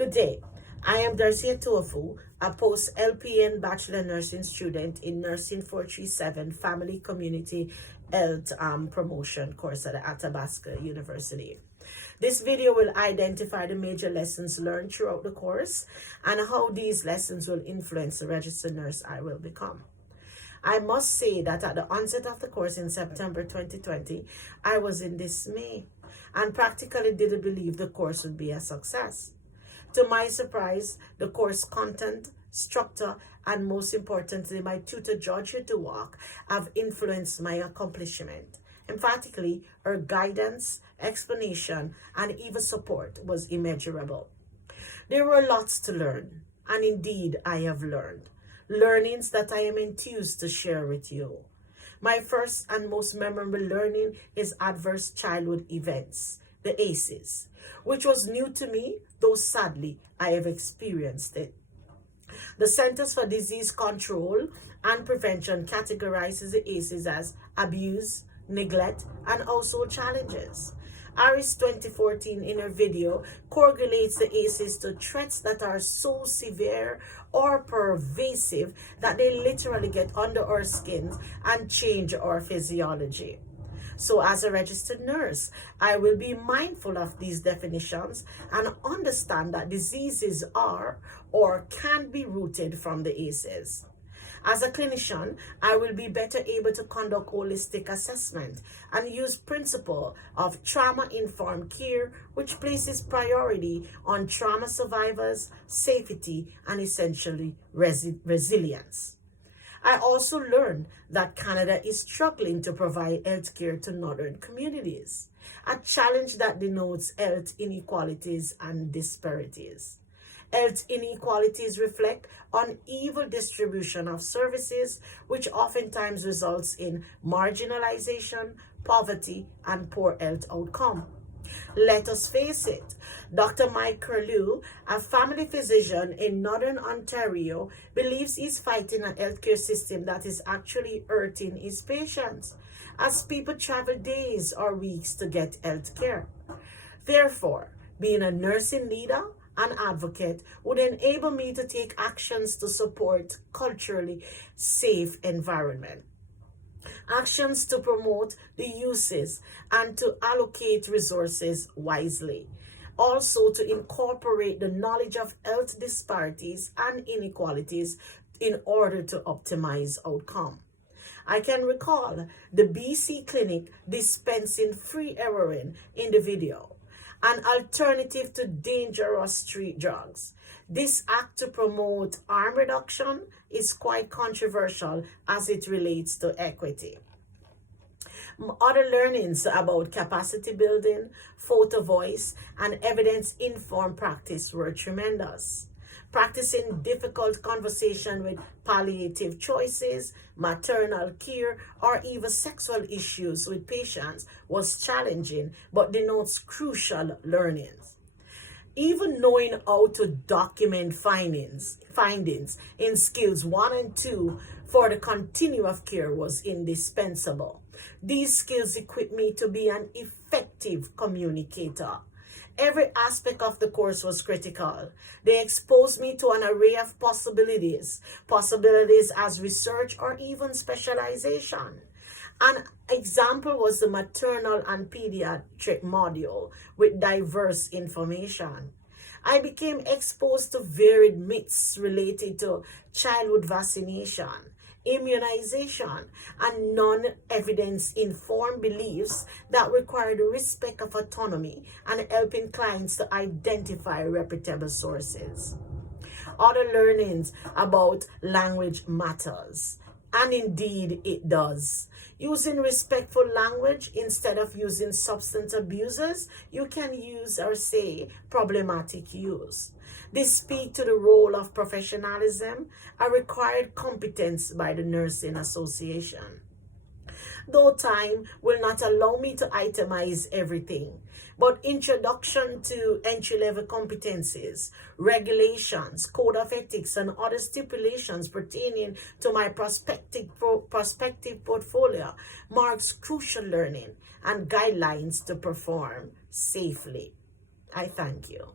Good day. I am Darcia Tuafu, a post-LPN Bachelor Nursing student in Nursing 437 Family Community Health Promotion course at Athabasca University. This video will identify the major lessons learned throughout the course and how these lessons will influence the registered nurse I will become. I must say that at the onset of the course in September 2020, I was in dismay and practically didn't believe the course would be a success. To my surprise, the course content, structure, and most importantly, my tutor Georgia Duwalk have influenced my accomplishment. Emphatically, her guidance, explanation, and even support was immeasurable. There were lots to learn, and indeed I have learned. Learnings that I am enthused to share with you. My first and most memorable learning is adverse childhood events, the ACEs, which was new to me, though sadly I have experienced it. The Centers for Disease Control and Prevention categorizes the ACEs as abuse, neglect, and household challenges. Aris 2014 in her video correlates the ACEs to threats that are so severe or pervasive that they literally get under our skins and change our physiology. So as a registered nurse, I will be mindful of these definitions and understand that diseases are or can be rooted from the ACEs. As a clinician, I will be better able to conduct holistic assessment and use principle of trauma-informed care, which places priority on trauma survivors, safety, and essentially resilience. I also learned that Canada is struggling to provide health care to northern communities, a challenge that denotes health inequalities and disparities. Health inequalities reflect uneven distribution of services, which oftentimes results in marginalization, poverty, and poor health outcome. Let us face it, Dr. Mike Curlew, a family physician in Northern Ontario, believes he's fighting a healthcare system that is actually hurting his patients, as people travel days or weeks to get health care. Therefore, being a nursing leader and advocate would enable me to take actions to support culturally safe environment. Actions to promote the uses and to allocate resources wisely. Also to incorporate the knowledge of health disparities and inequalities in order to optimize outcome. I can recall the BC clinic dispensing free heroin in the video, an alternative to dangerous street drugs. This act to promote harm reduction is quite controversial as it relates to equity. Other learnings about capacity building, photo voice, and evidence-informed practice were tremendous. Practicing difficult conversation with palliative choices, maternal care, or even sexual issues with patients was challenging but denotes crucial learnings. Even knowing how to document findings in skills 1 and 2 for the continuum of care was indispensable. These skills equip me to be an effective communicator. Every aspect of the course was critical. They exposed me to an array of possibilities as research or even specialization. An example was the maternal and pediatric module with diverse information. I became exposed to varied myths related to childhood vaccination, immunization, and non-evidence informed beliefs that require the respect of autonomy and helping clients to identify reputable sources. Other learnings about language matters. And indeed it does. Using respectful language instead of using substance abusers, you can use or say problematic use. This speaks to the role of professionalism, a required competence by the Nursing Association. Though time will not allow me to itemize everything, but introduction to entry-level competencies, regulations, code of ethics, and other stipulations pertaining to my prospective portfolio marks crucial learning and guidelines to perform safely. I thank you.